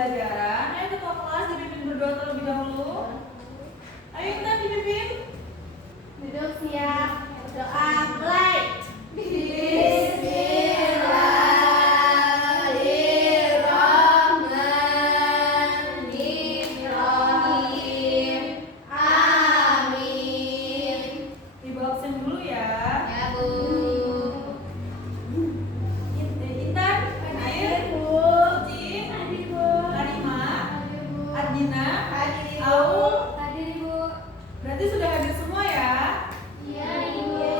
pembelajaran. Ayo ketua kelas dipimpin berdoa terlebih dahulu. Ayo Intan dipimpin. Duduk siap. Doa mulai. Bismillahirrahmanirrahim. Amin. Ibu absen dulu ya. Ya, Bu. Intan, Nadir, Bu. Suci, Hadir, Bu. Karima, Hadir, Bu. Adina, Hadir, Ibu. Aul. Hadir, Ibu. Berarti sudah hadir semua ya. Iya, Ibu.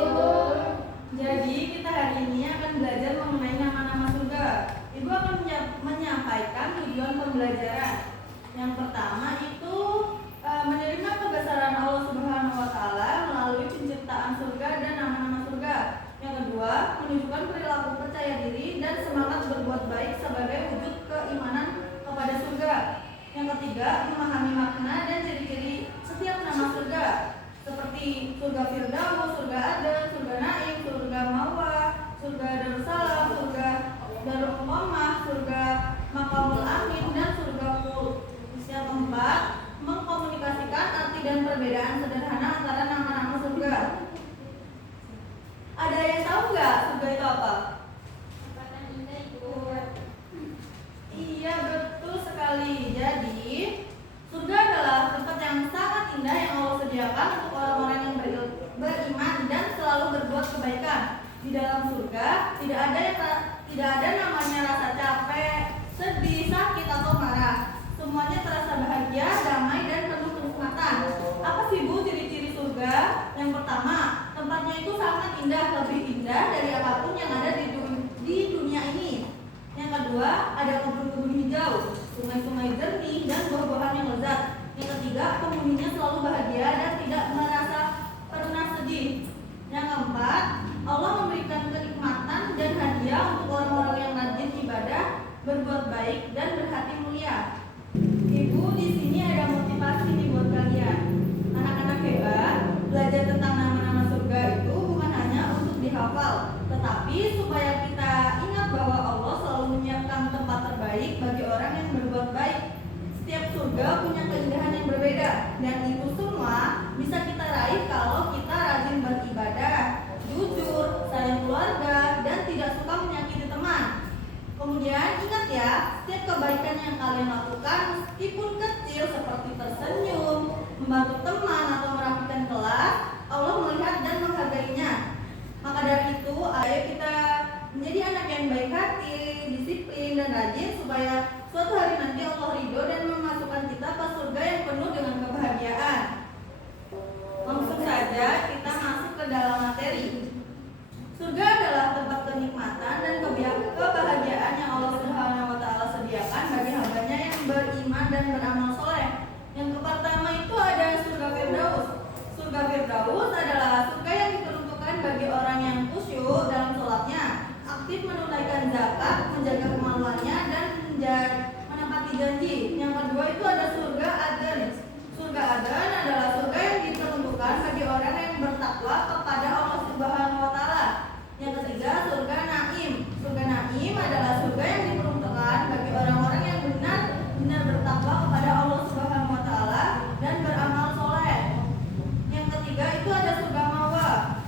Jadi kita hari ini akan belajar mengenai nama-nama surga. Ibu akan menyampaikan tujuan pembelajaran. Yang pertama itu menerima kebesaran Allah Subhanahu wa taala melalui penciptaan surga dan nama-nama surga. Yang kedua, menunjukkan perilaku percaya diri dan semangat berbuat baik sebagai wujud keimanan kepada surga. Yang ketiga, memahami makna dan ciri-ciri setiap nama surga, seperti surga Firdaus, surga Aden, surga Naim, surga Mawah, surga Darussalam, surga Darul Muqamah, surga Maqamul Amin, dan surga Khuld. Yang keempat, mengkomunikasikan arti dan perbedaan sederhana antara nama-nama surga. Ada yang tahu nggak surga itu apa? Iya, betul sekali. Jadi, surga adalah tempat yang sangat indah yang Allah sediakan untuk orang-orang yang beriman dan selalu berbuat kebaikan. Di dalam surga tidak ada namanya rasa capek, sedih, sakit atau marah. Semuanya terasa bahagia, damai dan penuh kenikmatan. Apa sih Bu ciri-ciri surga? Yang pertama, tempatnya itu sangat indah, lebih indah dari apapun yang ada di dunia ini. Yang kedua, ada kebun-kebun hijau, sungai-sungai jernih, dan buah-buahan yang lezat. Yang ketiga, penghuninya selalu bahagia dan tidak merasa pernah sedih. Yang keempat, Allah memberikan kenikmatan dan hadiah untuk orang-orang yang rajin ibadah, berbuat baik, dan berhati mulia. Ibu, di sini ada motivasi nih buat kalian. Anak-anak hebat, belajar tentang nama-nama surga itu bukan hanya untuk dihafal, tetapi supaya kita ingat bahwa Allah selalu menyiapkan tempat terbaik bagi orang yang berbuat baik. Setiap surga punya keindahan yang berbeda, dan itu semua bisa kita raih kalau kita rajin beribadah, jujur, sayang keluarga, dan tidak suka menyakiti teman. Kemudian ingat ya, setiap kebaikan yang kalian lakukan meskipun kecil seperti tersenyum, membantu teman, atau merapikan kelas, Allah melihat dan menghargainya. Maka dari itu, ayo kita menjadi anak yang baik hati, disiplin, dan rajin supaya suatu hari nanti Allah ridho dan memasukkan kita ke surga yang penuh dengan kebahagiaan. Langsung saja kita masuk ke dalam materi. Surga adalah tempat kenikmatan dan kebahagiaan yang Allah Subhanahu wa taala sediakan bagi hambanya yang beriman dan beramal soleh. Yang pertama itu ada surga Firdaus. Surga Firdaus adalah surga yang diperuntukkan bagi orang yang khusyuk dalam sholatnya, aktif menunaikan zakat, menjaga kemaluannya, dan menepati janji. Yang kedua itu ada surga Aden. Surga Aden adalah surga yang diperuntukkan bagi orang yang bertakwa kepada Allah Subhanahu wa taala. Yang ketiga, surga Naim. Surga Naim adalah surga yang diperuntukkan bagi orang-orang yang benar-benar bertakwa kepada Allah Subhanahu wa taala dan beramal soleh. Yang ketiga itu ada surga Mawah.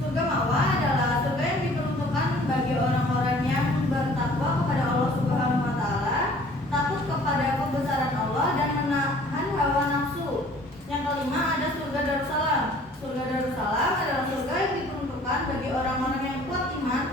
Surga Mawah adalah surga yang diperuntukkan bagi orang-orang yang bertakwa kepada Allah Subhanahu wa taala, takut kepada kebesaran Allah dan menahan hawa nafsu. Yang kelima ada surga Darussalam. Surga Darussalam adalah surga yang diperuntukkan bagi orang-orang yang kuat iman,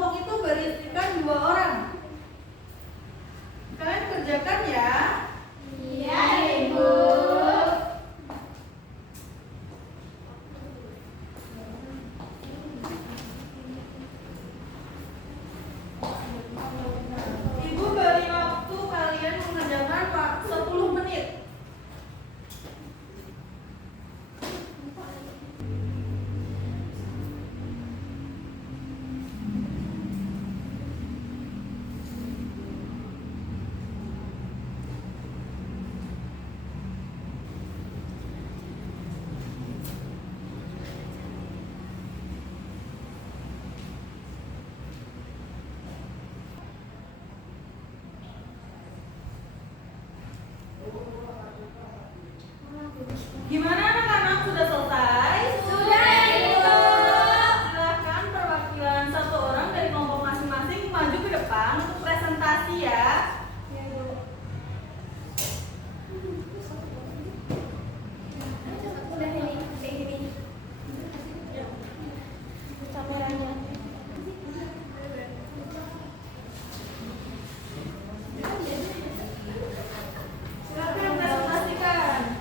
Kelompok itu berisikan 2 orang. Kalian kerjakan ya. Iya, Ibu. Ibu beri waktu kalian mengerjakan 10 menit. Gimana anak-anak, sudah selesai? Sudah, Ibu. Silakan perwakilan 1 orang dari kelompok masing-masing maju ke depan untuk presentasi ya. Udah ini. Kameranya. Silakan presentasikan.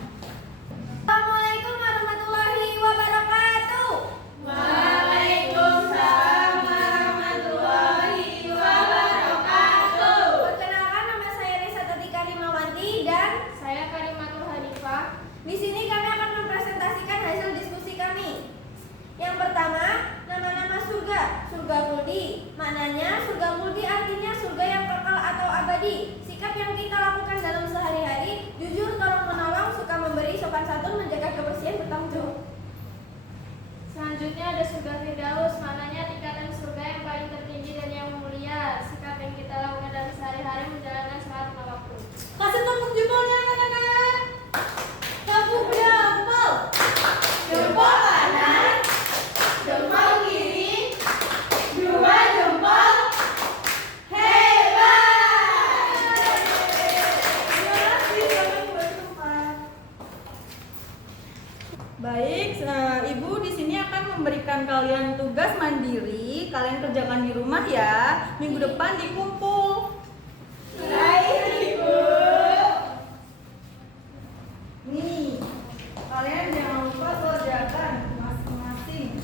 Assalamualaikum warahmatullahi wabarakatuh. Waalaikumsalam warahmatullahi wabarakatuh. Perkenalkan, nama saya Risa Tatika Rimawanti dan saya Karimatul Hanifah. Di sini kami akan mempresentasikan hasil diskusi kami. Yang pertama, nama-nama surga. Surga muldi. Maknanya, surga muldi artinya surga yang kekal atau abadi. Sikap yang kita lakukan dalam sehari-hari, jujur, tolong menolong, suka memberi, sopan santun, menjaga kebersihan, bertanggung jawab. Selanjutnya ada surga Firdaus, maknanya tingkatan surga yang paling tertinggi dan yang mulia. Sikap yang kita lakukan dalam sehari-hari menjalankan sholat lima waktu. Kasih tepuk jempolnya anak-anak. Tepuk jempol. Jempol kanan, jempol kiri, 2 jempol. Hebat. Silakan bertempat. Baik, Ibu di sini akan memberikan kalian tugas mandiri. Kalian kerjakan di rumah ya. Minggu depan dikumpul. Baik, Ibu. Nih, kalian jangan lupa kerjakan masing-masing.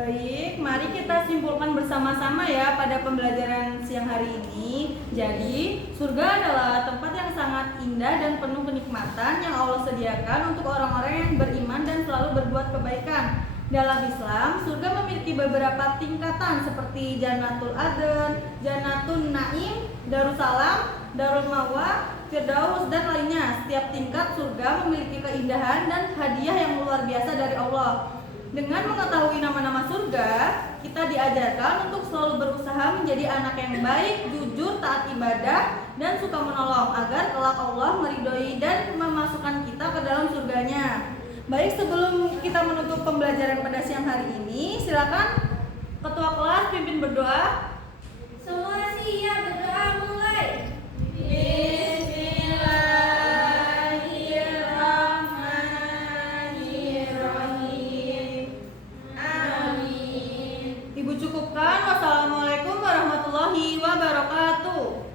Baik, mari kita simpulkan bersama-sama ya pada pembelajaran siang hari ini. Jadi, surga adalah tempat yang sangat indah dan penuh kenikmatan yang Allah sediakan untuk orang-orang yang beriman dan selalu berbuat kebaikan. Dalam Islam, surga memiliki beberapa tingkatan seperti Jannatul Adn, Jannatun Naim, Darussalam, Darul Mawah, Firdaus, dan lainnya. Setiap tingkat surga memiliki keindahan dan hadiah yang luar biasa dari Allah. Dengan mengetahui nama-nama surga, kita diajarkan untuk selalu berusaha menjadi anak yang baik, jujur, taat ibadah, dan suka menolong agar kelak Allah meridhoi dan memasukkan kita ke dalam surganya. Baik, sebelum kita menutup pembelajaran pada siang hari ini, silakan ketua kelas pimpin berdoa. Semua siap, berdoa mulai. Bismillahirrahmanirrahim. Amin. Ibu cukupkan. Wassalamualaikum warahmatullahi wabarakatuh.